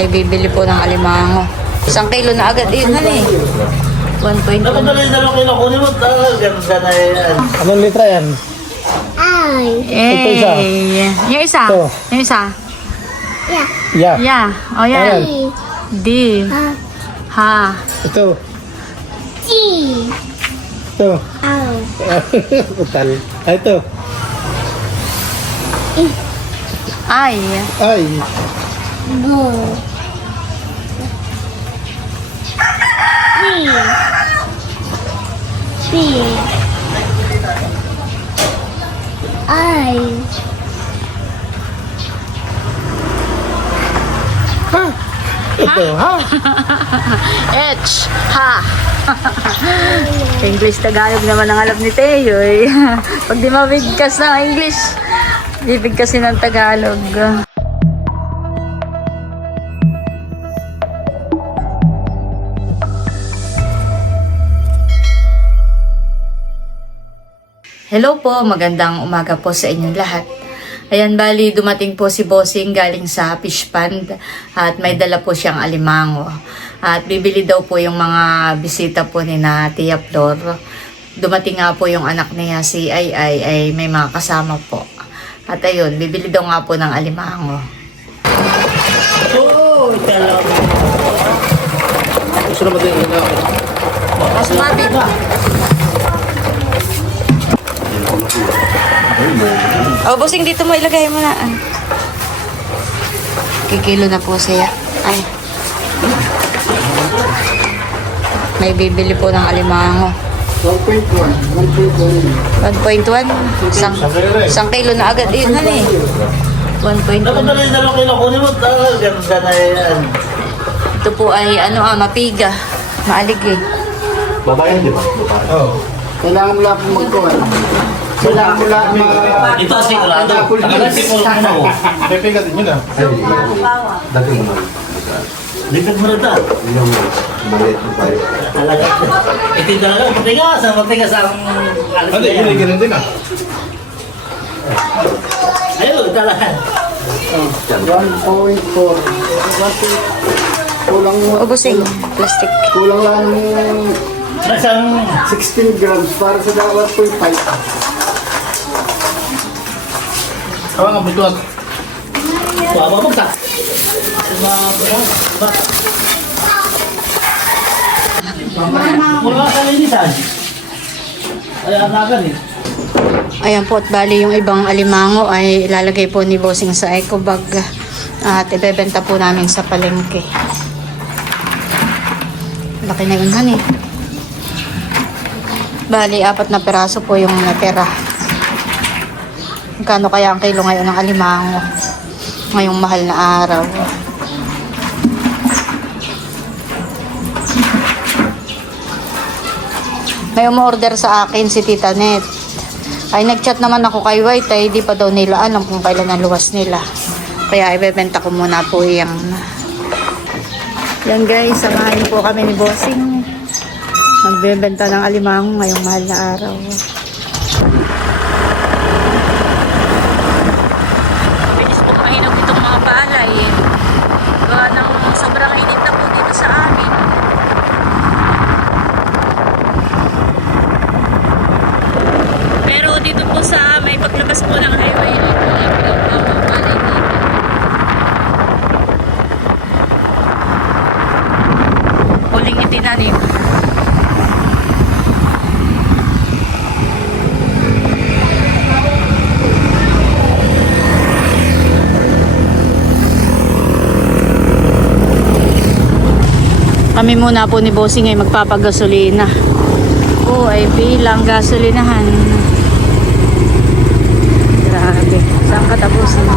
May bibili po ng alimango. 1 kilo na agad. Yun na eh. 1.1. Dapat na rin dalawang kilo kunin mo. Ganda na yan. Anong litra yan? Ito isa. Yung isa. Ito. Yung isa. Yeah. Yeah. O yan. Ayan. D. Ha. Ito. Ito. Utal. Ah, ito. Ay. Ay. Ito. Ha? H. Ha. English Tagalog naman ang alam ni Teo eh. Pag di mabigkas ng English, bibigkasin ng Tagalog. Hello po, magandang umaga po sa inyong lahat. Ayan, bali dumating po si Bossing galing sa fish pond at may dala po siyang alimango. At bibili daw po yung mga bisita po ni na Tia Flor. Dumating nga po yung anak niya si ay may mga kasama po. At ayun, bibili daw nga po ng alimango. Oh, talaga. Gusto na ba din yung Mas mabig. Oh, Bossing, dito mo ilagay mo na. Kikilo na po siya. Ay. May bibili po ng alimango. 1.1. 1 kilo na agad. Yun na eh. 1.1. Dapat na rin dalawang kilo kunin mo. Ganda na yan. Ito po ay mapiga. Maalig eh. Babae, di ba? Oo. Kailangan mo lang magkuhan. Kailangan mo lang Ito ang sigurado. Talagang sigurado mo. Pepe din yun ah. Dati mo na. Lipat mo na ito. Yung maliit mo tayo. Talaga. Ito yung talaga. Matigas ang alas Hindi, na yan. ganun din ah. Ayun, talaga. 1.4. Kulang mo. O, Bossing, plastic. Kulang lang Masang 16 grams para sa 1.5. Kawa nga butuan. babagsak. Wala ka linisan. Ay, anagan eh. Ayan po, at bali yung ibang alimango ay ilalagay po ni Bossing sa eco bag at ibebenta po namin sa palengke. Laki na yun, honey. Bali, 4 na peraso po yung natira. Magkano kaya ang kilo ngayon ng alimango? Ngayong mahal na araw. May umorder sa akin si Tita Net. Ay, nag-chat naman ako kay White ay di pa daw nila alam kung kailan ang luwas nila. Kaya ibebenta ko muna po yan. Yan guys, samahan niyo po kami ni Bossing. Magbebenta ng alimango ngayong mahal na araw. Bilis po mahinog itong mga palay. Gawa ng sobrang init na po dito sa amin. Pero dito po sa may paglabas po ng highway, palay dito. Huling itinanim. Kami muna po ni Bossing ay magpapagasolina. Oh, ay bilang gasolinahan. Grabe. Saan ka tapusin?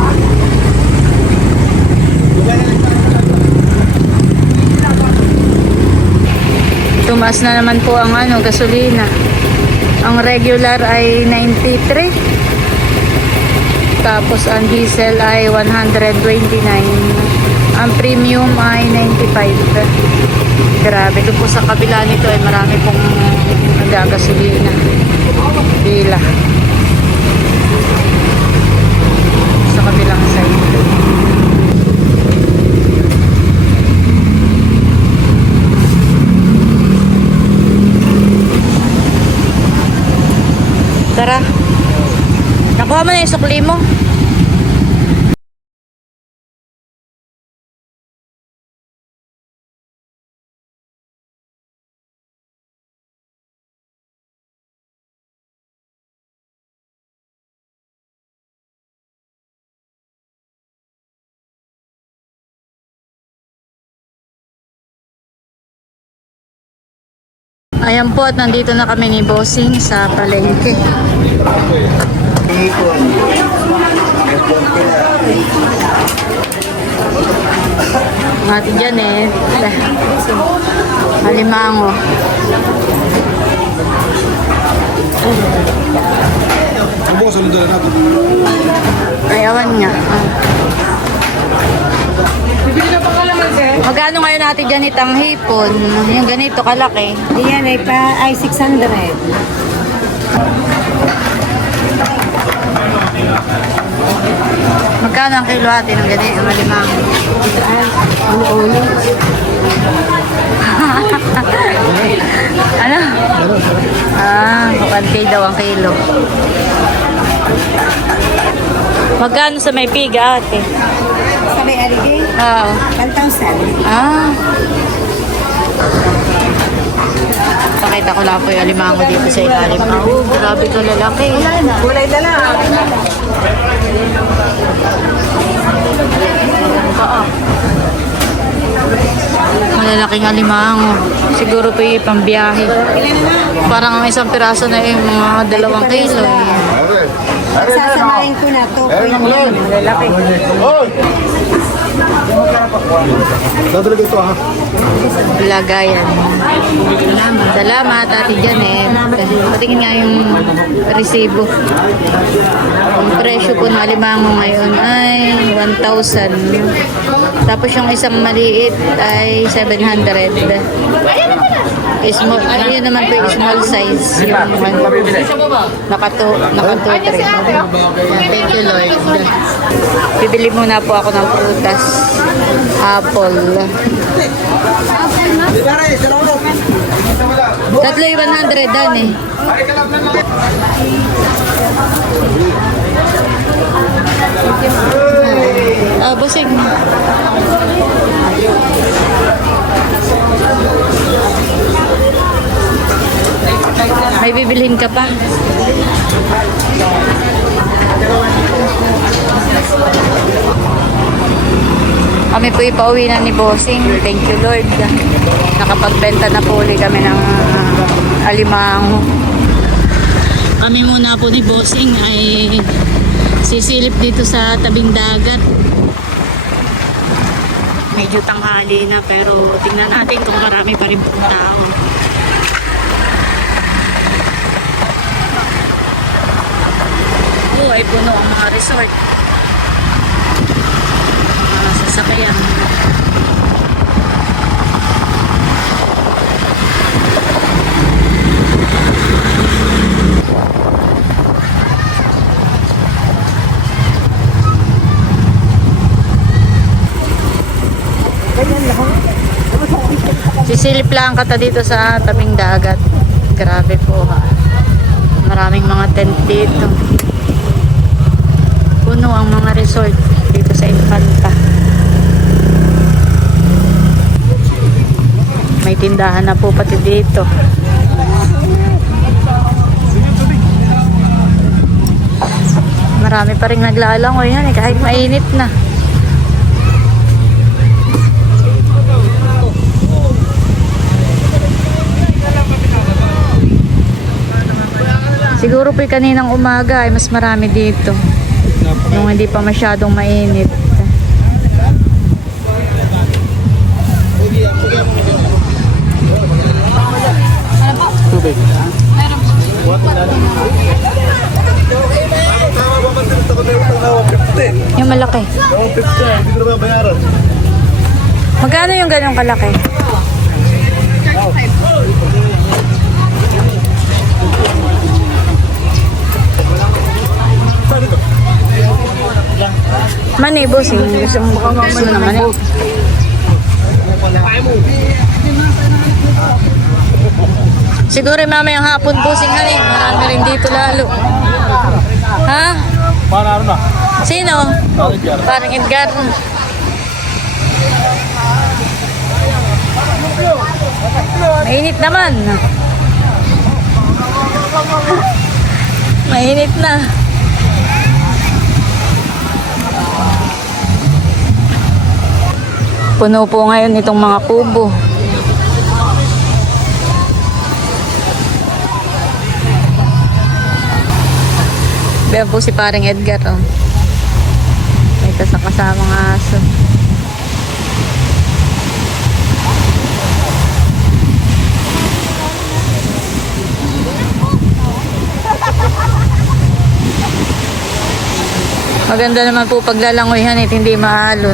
Tumaas na naman po ang gasolina. Ang regular ay 93. Tapos ang diesel ay 129. Ang premium ay 95. Grabe, doon po sa kabila nito ay marami pong nagagasolina. Pila. Sa kabilang side. yung sukli mo? Ayan po at nandito na kami ni Bossing sa palengke. Mati dyan eh. Alimango. Ayawan nga. Magkano ngayon natin dyan itang hipon? Yung ganito kalaki. Yan ay 600. Magkano ang kilo atin ng ganito? Alimango. Ulo-ulo. Ano? 1K daw ang kilo. Magkano sa may piga ate? Sa may arigay, Oo. 1,000. Pakita ko lang po yung alimango dito sa ilalim. Grabe ka lalaki. Kulay na lang. Malalaking alimango. Siguro po yung pambiyahe. Parang ang isang piraso na yung mga 2 kilo eh. Sasamahin ko na to. Malalaki. Dadala dito ha. Lagayan. Salamat, Ate Janet. Patingin nga yung resibo. Ang presyo po ng alimango ngayon ay 1,000. Tapos yung isang maliit ay 700. Small, yun naman po yung small size. Yung nakatutre. Thank you, Lord. Bibili muna po ako ng prutas. Apple. Tatlo yung 100 dan eh. Busing. May bibilhin ka pa? Kami po ipauwi na ni Bossing. Thank you, Lord. Nakapagbenta na po ulit kami ng alimango. Kami muna po ni Bossing ay sisilip dito sa tabing dagat. Medyo tanghali na pero tingnan natin kung marami pa rin pong tao. Ay puno ang mga resort. Mga sasakyan. Sisilip lang kata dito sa tabing dagat. Grabe po ha. Maraming mga tent dito. Puno ang mga resort dito sa Infanta. May tindahan na po pati dito. Marami pa rin naglalangoy yan eh, kahit mainit na. Siguro po kaninang umaga ay mas marami dito. Nung hindi pa masyadong mainit. Tubig. Yung malaki. Hindi ko na bayaran. Magkano yung ganyong kalaki? Mani, bossing. Gusto mo naman eh. Siguro mamayang hapon, bossing. Marami rin dito lalo. Ha? Parang na. Sino? Edgar. Parang Edgar. Mainit naman. Mainit na. Puno po ngayon itong mga kubo. Kaya po si parang Edgar, oh. May kasamang aso. Maganda naman po paglalangoyhan at hindi maalon.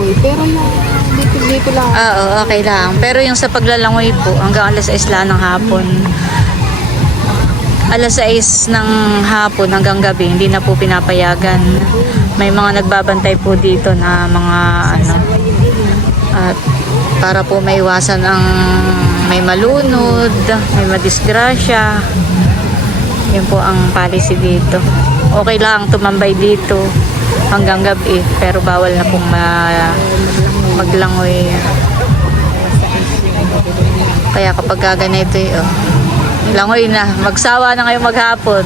Pero dito lang. Oo, okay lang. Pero yung sa paglalangoy po, hanggang alas 6 lang ng hapon. Alas 6 ng hapon hanggang gabi, hindi na po pinapayagan. May mga nagbabantay po dito na mga ano. At para po maiwasan ang may malunod, may madisgrasya. Yun po ang policy dito. Okay lang tumambay dito hanggang gabi, pero bawal na pong maglangoy. Kaya kapag ganito langoy na, magsawa na ngayon maghapon.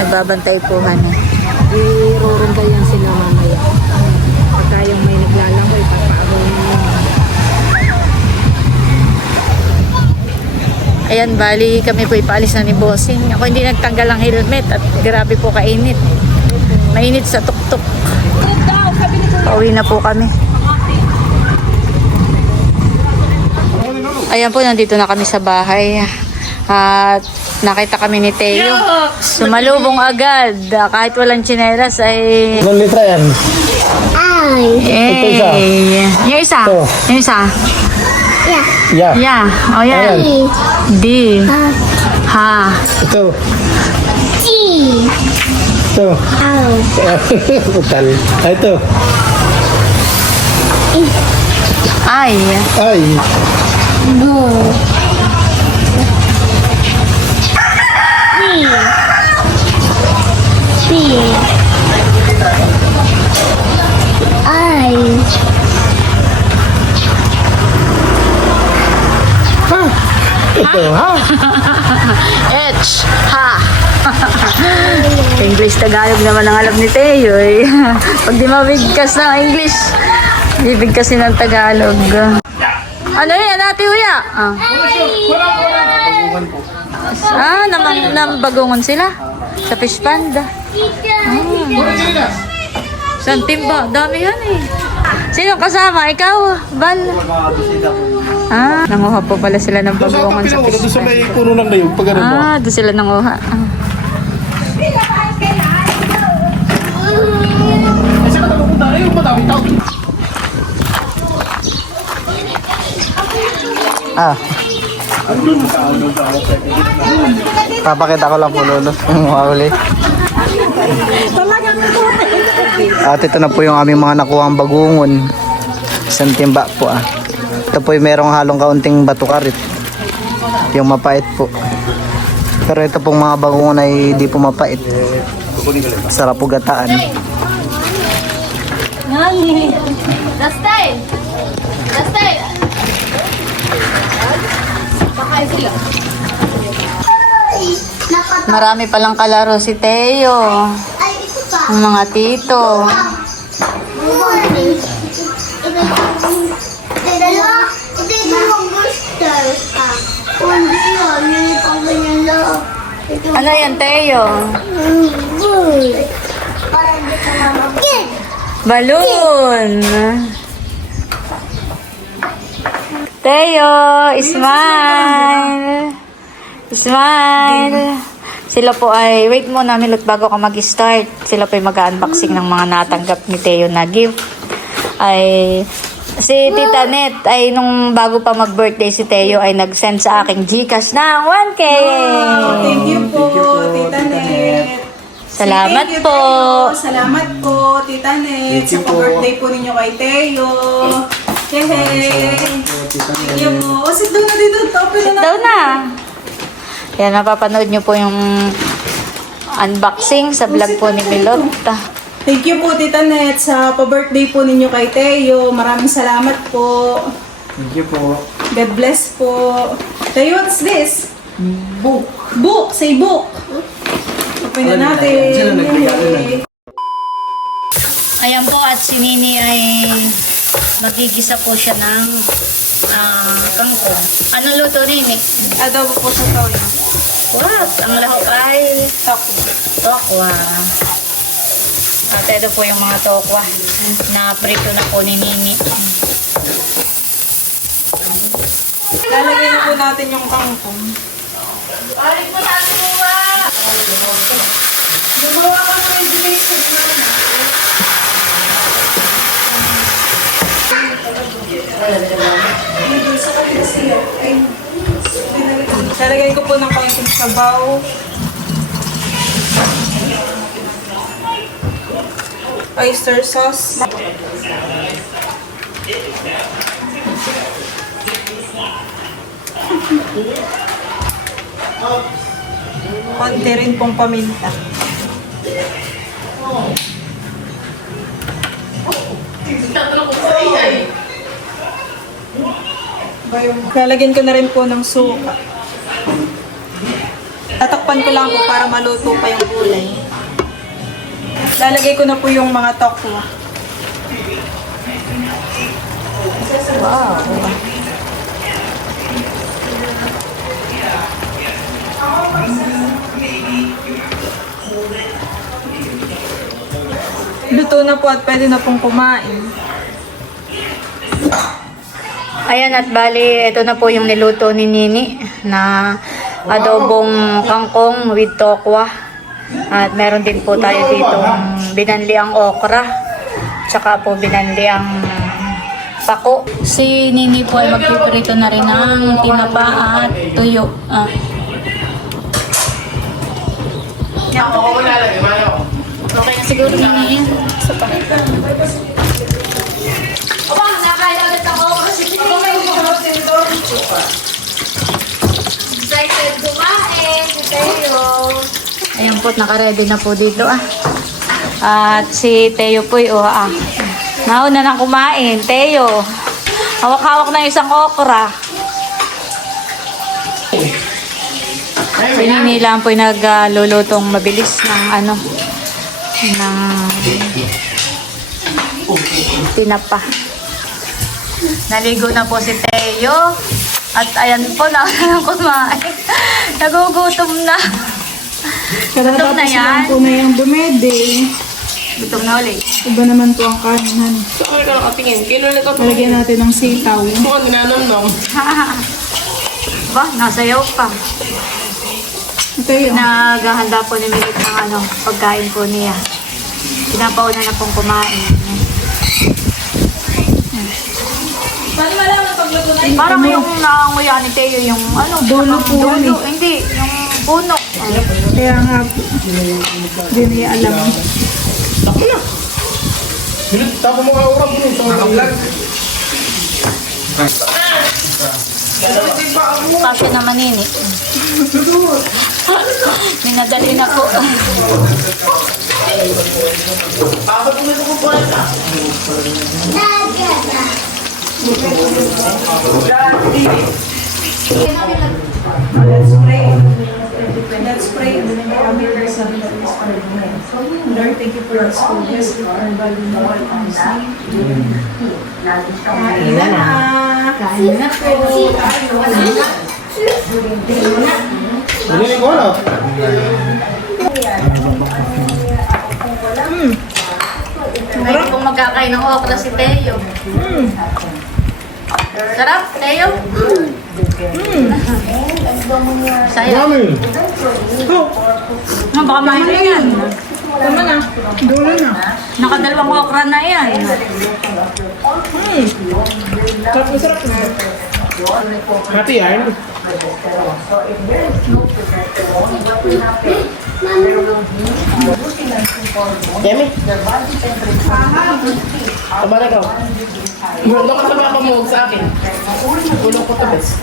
Nagbabantay po Irurundayan sila mamaya. Pagka yung may naglalangoy, papaagaw na. Ayan, bali kami po ipaalis na ni Bossing. Ako hindi nagtanggal ang helmet at grabe po kainit. Mainit sa tuktok. Pauwi na po kami. Ayan po, nandito na kami sa bahay. At nakita kami ni Teo. Sumalubong agad. Kahit walang tsinelas ay... Ilang litra yan? Ito isa. Yung isa. Ito. Yung isa. Yeah. Yeah. O yan. D. Ha. Ito. Ito. Putal. Ito. Ay. Ay. Ito, ha? H. Ha. English Tagalog naman ang alam ni Teo eh. Pag di mabigkas ng English, bibigkasin ng Tagalog. Ano yan, Ate Huya? Bagungon sila? Sa fish pond. Saan timba? Dami yan eh. Sino kasama? Ikaw? Val? Nanguha po pala sila ng bagungon sa fish Doon sa pond. may puno ng nayog. Pag ganun mo. Doon sila nanguha. Saan ka pupunta? Ayun, madami tao. Papakita ko lang po, Lolo. Mahuli. At ito na po yung aming mga nakuhang bagungon. Isang timba po Ito po yung merong halong kaunting batukarit. Yung mapait po. Pero ito pong mga bagungon ay di po mapait. Sarap po gataan. Marami palang kalaro si Teo. Ang mga tito. Ano yan, Teo? Balloon. Teo, smile. Smile. Sila po ay, wait muna Milot bago ka mag-start. Sila po ay mag-unboxing ng mga natanggap ni Teo na gift. Ay, si Tita Net ay nung bago pa mag-birthday si Teo ay nag-send sa aking GCash ng 1K. Thank you po, Tita Net. Salamat Thank you, po. Teo. Salamat po, Tita Net. Sa pa-birthday po ninyo kay Teo. Yehey! Thank you po. O, sit down na dito. Open na Daw na. Kaya napapanood nyo po yung unboxing sa vlog po ni Milot. Thank you po, Tita Net, sa pa-birthday po ninyo kay Teo. Maraming salamat po. Thank you po. God bless po. Teo, what's this? Book. Book! Say book! Open na natin. Sino nagregalo na? Yay. Ayan po, at si Nini ay magigisa po siya ng kangkong. Ano luto, Nini? Adobo po sa toyo. What? Ang lahok ay tokwa. At ito po yung mga tokwa na prito na po ni Nini. Lalagay na po natin yung kangkong. Aling mo natin buwa! Gumawa ka mo yung basic na. Lalagay ko po ng konting sabaw. Oyster sauce. Konti rin pong paminta. Lalagyan ko na rin po ng suka. Tatakpan ko lang po para maluto pa yung gulay. Lalagay ko na po yung mga tokwa. Wow! Luto na po at pwede na pong kumain. Ayan, at bali, ito na po yung niluto ni Nini na adobong kangkong with tokwa. At meron din po tayo dito binanliang okra. Tsaka po binanliang pako. Si Nini po ay magpiprito na rin ng tinapa at tuyo. Okay na siguro, Nini. Sa pa. Excited kumain, Teo. Ayan po, naka-ready na po dito At si Teo po nauna na kumain. Teo, hawak-hawak na isang okra. Pinini lang po yung naglulutong mabilis ng ng tinapa. Naligo na po si Teo. At ayan po, nauna na kumain. Nagugutom na. Gutom na yan. Po na yung dumede. Gutom na ulit. Iba naman po ang kanin. Saan ka nakatingin? Kailan ito? Lalagyan natin ng sitaw. Mukhang ninanamnam. Ba, nasayaw pa. Ito yun. Naghahanda po ni Milit ng pagkain po niya. Pinapauna na pong kumain. Paano malaman pagluto na Parang yung nanganguya ni Teo, yung Dulo po yan dulo. Hindi, yung puno. Kaya nga, hindi niya alam. Tapos mo nga urap mo sa mga vlog. Kasi naman Nini. Minadali na po. Let's pray. Let's pray. Lord, thank you for your school. Yes, Lord, our body, Lord, and Kain na. Kain na po. Hindi ko alam. Ngayon kung magkakain ng okra si Teo. Sarap, Teo? Saya. Dami. Baka mahina yan. Tama na. Dulo na. Nakadalawang okra na yan. Sarap na. Hati yan. Yemi. Tama na ikaw. Doon ka sa papa mo sa akin. Ulong ko to, bes.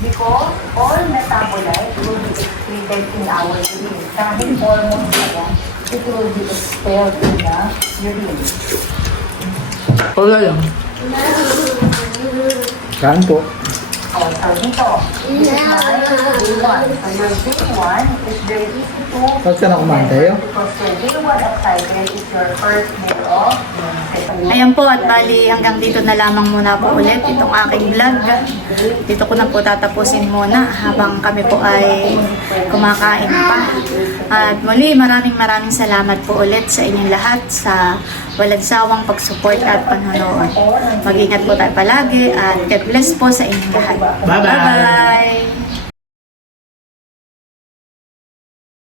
Because all metabolite will be excreted in our urine. Kahit hormones na yan, it will be expelled in the urine. Wala lang. Saan po? So dito, this is my day 1. So your day 1 is very easy to Saan ka na kumain tayo? because your day 1 of cycle is your first day of menstruation. Ayan po at bali hanggang dito na lamang muna po ulit itong aking vlog. Dito ko na po tatapusin muna habang kami po ay kumakain pa. At muli maraming salamat po ulit sa inyong lahat sa walang sawang pag-support at panonood. Mag-ingat po tayo palagi at God bless po sa inyong lahat. Bye-bye. Bye-bye!